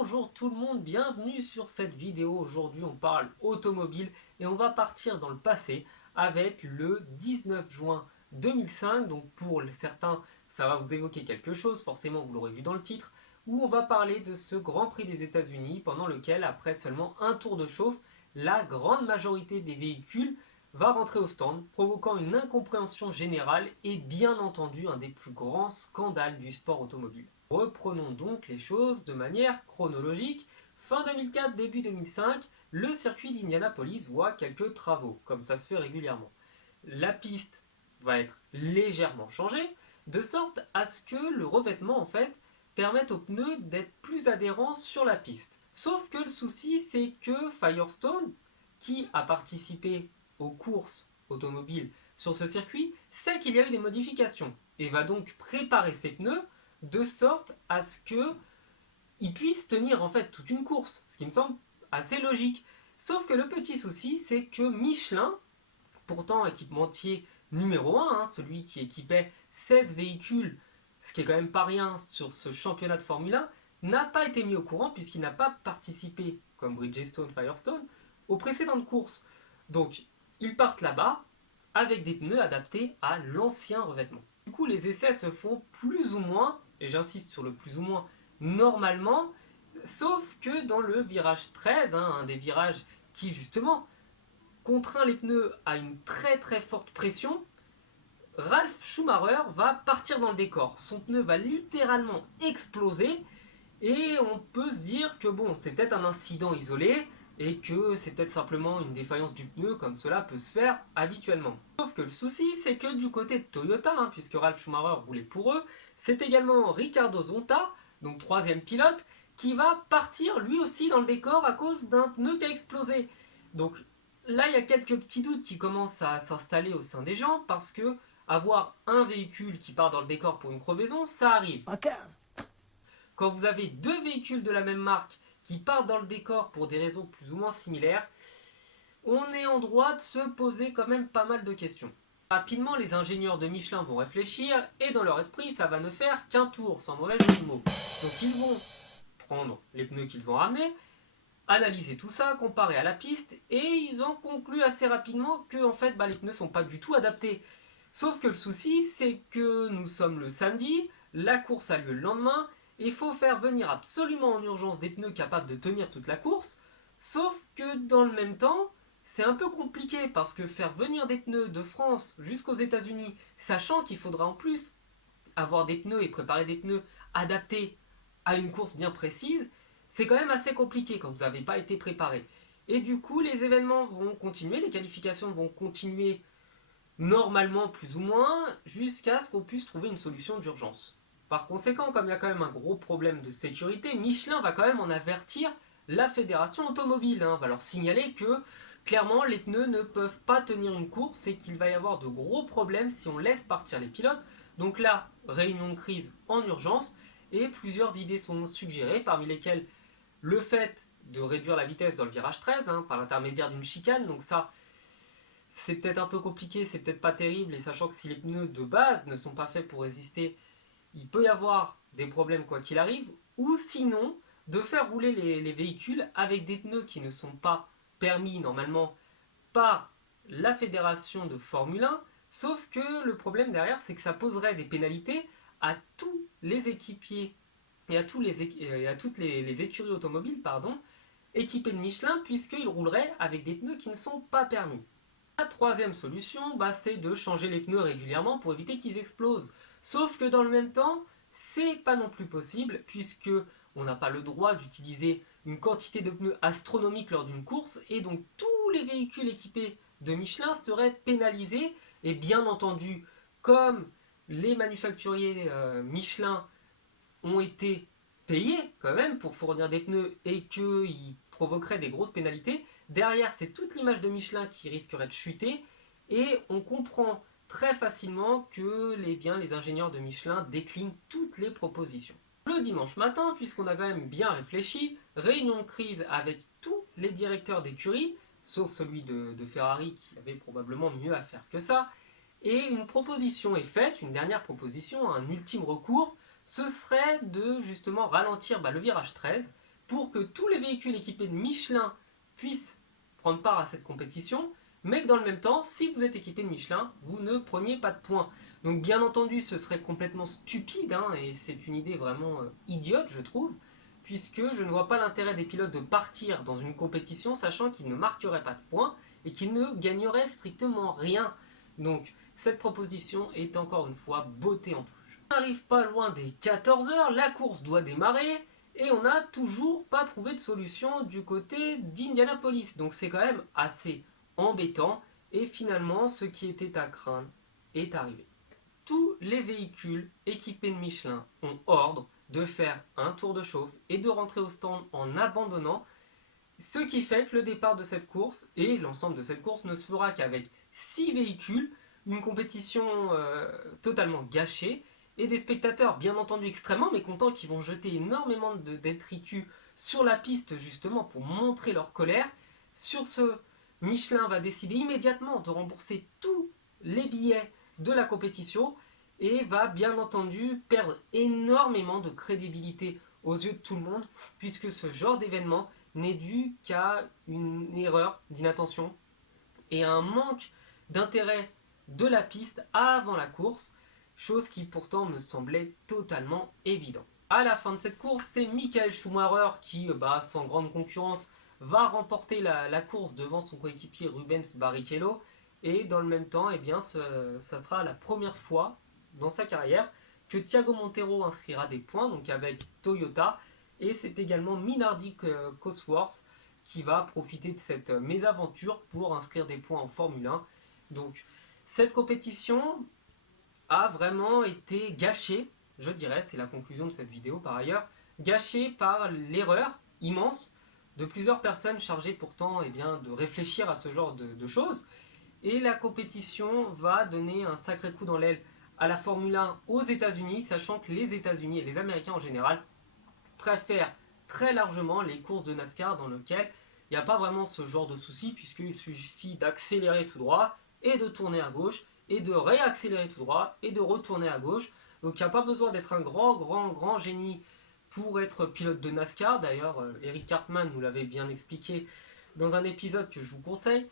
Bonjour tout le monde, bienvenue sur cette vidéo. Aujourd'hui on parle automobile et on va partir dans le passé avec le 19 juin 2005. Donc pour certains ça va vous évoquer quelque chose, forcément vous l'aurez vu dans le titre, où on va parler de ce Grand Prix des États-Unis pendant lequel après seulement un tour de chauffe, la grande majorité des véhicules va rentrer au stand, provoquant une incompréhension générale et bien entendu un des plus grands scandales du sport automobile. Reprenons donc les choses de manière chronologique. Fin 2004, début 2005, le circuit d'Indianapolis voit quelques travaux, comme ça se fait régulièrement. La piste va être légèrement changée, de sorte à ce que le revêtement en fait permette aux pneus d'être plus adhérents sur la piste. Sauf que le souci, c'est que Firestone, qui a participé aux courses automobiles sur ce circuit, sait qu'il y a eu des modifications et va donc préparer ses pneus de sorte à ce qu'ils puissent tenir en fait toute une course, ce qui me semble assez logique. Sauf que le petit souci, c'est que Michelin, pourtant équipementier numéro 1, celui qui équipait 16 véhicules, ce qui est quand même pas rien sur ce championnat de Formule 1, n'a pas été mis au courant puisqu'il n'a pas participé, comme Bridgestone, Firestone, aux précédentes courses. Donc, ils partent là-bas avec des pneus adaptés à l'ancien revêtement. Du coup, les essais se font plus ou moins, et j'insiste sur le plus ou moins, normalement, sauf que dans le virage 13, un des virages qui justement contraint les pneus à une très très forte pression, Ralf Schumacher va partir dans le décor. Son pneu va littéralement exploser et on peut se dire que bon, c'est peut-être un incident isolé et que c'est peut-être simplement une défaillance du pneu comme cela peut se faire habituellement. Sauf que le souci, c'est que du côté de Toyota, puisque Ralf Schumacher roulait pour eux, c'est également Ricardo Zonta, donc troisième pilote, qui va partir lui aussi dans le décor à cause d'un pneu qui a explosé. Donc là, il y a quelques petits doutes qui commencent à s'installer au sein des gens parce que avoir un véhicule qui part dans le décor pour une crevaison, ça arrive. Quand vous avez deux véhicules de la même marque qui partent dans le décor pour des raisons plus ou moins similaires, on est en droit de se poser quand même pas mal de questions. Rapidement, les ingénieurs de Michelin vont réfléchir et dans leur esprit, ça va ne faire qu'un tour, sans mauvais jeu de mots. Donc ils vont prendre les pneus qu'ils vont ramener, analyser tout ça, comparer à la piste et ils en concluent assez rapidement que en fait, les pneus sont pas du tout adaptés. Sauf que le souci, c'est que nous sommes le samedi, la course a lieu le lendemain, et il faut faire venir absolument en urgence des pneus capables de tenir toute la course, sauf que dans le même temps, c'est un peu compliqué parce que faire venir des pneus de France jusqu'aux États-Unis, sachant qu'il faudra en plus avoir des pneus et préparer des pneus adaptés à une course bien précise, c'est quand même assez compliqué quand vous n'avez pas été préparé. Et du coup, les événements vont continuer, les qualifications vont continuer normalement plus ou moins, jusqu'à ce qu'on puisse trouver une solution d'urgence. Par conséquent, comme il y a quand même un gros problème de sécurité, Michelin va quand même en avertir la fédération automobile, va leur signaler que clairement les pneus ne peuvent pas tenir une course et qu'il va y avoir de gros problèmes si on laisse partir les pilotes. Donc là, réunion de crise en urgence et plusieurs idées sont suggérées, parmi lesquelles le fait de réduire la vitesse dans le virage 13 par l'intermédiaire d'une chicane. Donc ça, c'est peut-être un peu compliqué, c'est peut-être pas terrible, et sachant que si les pneus de base ne sont pas faits pour résister, il peut y avoir des problèmes quoi qu'il arrive, ou sinon de faire rouler les véhicules avec des pneus qui ne sont pas permis normalement par la fédération de Formule 1, sauf que le problème derrière, c'est que ça poserait des pénalités à tous les équipiers et à, toutes les écuries automobiles équipées de Michelin, puisqu'ils rouleraient avec des pneus qui ne sont pas permis. La troisième solution, c'est de changer les pneus régulièrement pour éviter qu'ils explosent. Sauf que dans le même temps, c'est pas non plus possible puisque on n'a pas le droit d'utiliser une quantité de pneus astronomique lors d'une course et donc tous les véhicules équipés de Michelin seraient pénalisés et bien entendu, comme les manufacturiers Michelin ont été payés quand même pour fournir des pneus et qu'ils provoqueraient des grosses pénalités, derrière c'est toute l'image de Michelin qui risquerait de chuter et on comprend très facilement que les ingénieurs de Michelin déclinent toutes les propositions. Le dimanche matin, puisqu'on a quand même bien réfléchi, réunion de crise avec tous les directeurs d'écurie, sauf celui de Ferrari qui avait probablement mieux à faire que ça, et une proposition est faite, une dernière proposition, un ultime recours, ce serait de justement ralentir le virage 13 pour que tous les véhicules équipés de Michelin puissent prendre part à cette compétition, mais que dans le même temps, si vous êtes équipé de Michelin, vous ne preniez pas de points. Donc bien entendu, ce serait complètement stupide, hein, et c'est une idée vraiment idiote, je trouve, puisque je ne vois pas l'intérêt des pilotes de partir dans une compétition sachant qu'ils ne marqueraient pas de points et qu'ils ne gagneraient strictement rien. Donc cette proposition est encore une fois beauté en touche. On n'arrive pas loin des 14 heures, la course doit démarrer et on n'a toujours pas trouvé de solution du côté d'Indianapolis. Donc c'est quand même assez embêtant et finalement ce qui était à craindre est arrivé. Tous les véhicules équipés de Michelin ont ordre de faire un tour de chauffe et de rentrer au stand en abandonnant, ce qui fait que le départ de cette course et l'ensemble de cette course ne se fera qu'avec 6 véhicules, une compétition totalement gâchée et des spectateurs bien entendu extrêmement mécontents qui vont jeter énormément de détritus sur la piste justement pour montrer leur colère. Sur ce, Michelin va décider immédiatement de rembourser tous les billets de la compétition et va bien entendu perdre énormément de crédibilité aux yeux de tout le monde puisque ce genre d'événement n'est dû qu'à une erreur d'inattention et à un manque d'intérêt de la piste avant la course, chose qui pourtant me semblait totalement évident. À la fin de cette course, c'est Michael Schumacher qui, sans grande concurrence, va remporter la course devant son coéquipier Rubens Barrichello. Et dans le même temps, ça sera la première fois dans sa carrière que Thiago Montero inscrira des points, donc avec Toyota. Et c'est également Minardi Cosworth qui va profiter de cette mésaventure pour inscrire des points en Formule 1. Donc cette compétition a vraiment été gâchée, je dirais, c'est la conclusion de cette vidéo par ailleurs, gâchée par l'erreur immense de plusieurs personnes chargées pourtant de réfléchir à ce genre de choses. Et la compétition va donner un sacré coup dans l'aile à la Formule 1 aux États-Unis, sachant que les États-Unis et les Américains en général préfèrent très largement les courses de NASCAR dans lesquelles il n'y a pas vraiment ce genre de souci, puisqu'il suffit d'accélérer tout droit et de tourner à gauche, et de réaccélérer tout droit et de retourner à gauche. Donc il n'y a pas besoin d'être un grand génie pour être pilote de NASCAR. D'ailleurs, Eric Cartman nous l'avait bien expliqué dans un épisode que je vous conseille.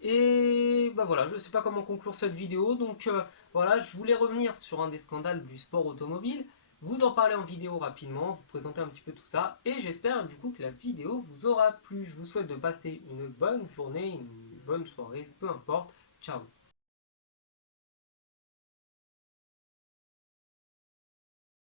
Et voilà, je ne sais pas comment conclure cette vidéo, donc voilà, je voulais revenir sur un des scandales du sport automobile, vous en parler en vidéo rapidement, vous présenter un petit peu tout ça, et j'espère du coup que la vidéo vous aura plu. Je vous souhaite de passer une bonne journée, une bonne soirée, peu importe. Ciao.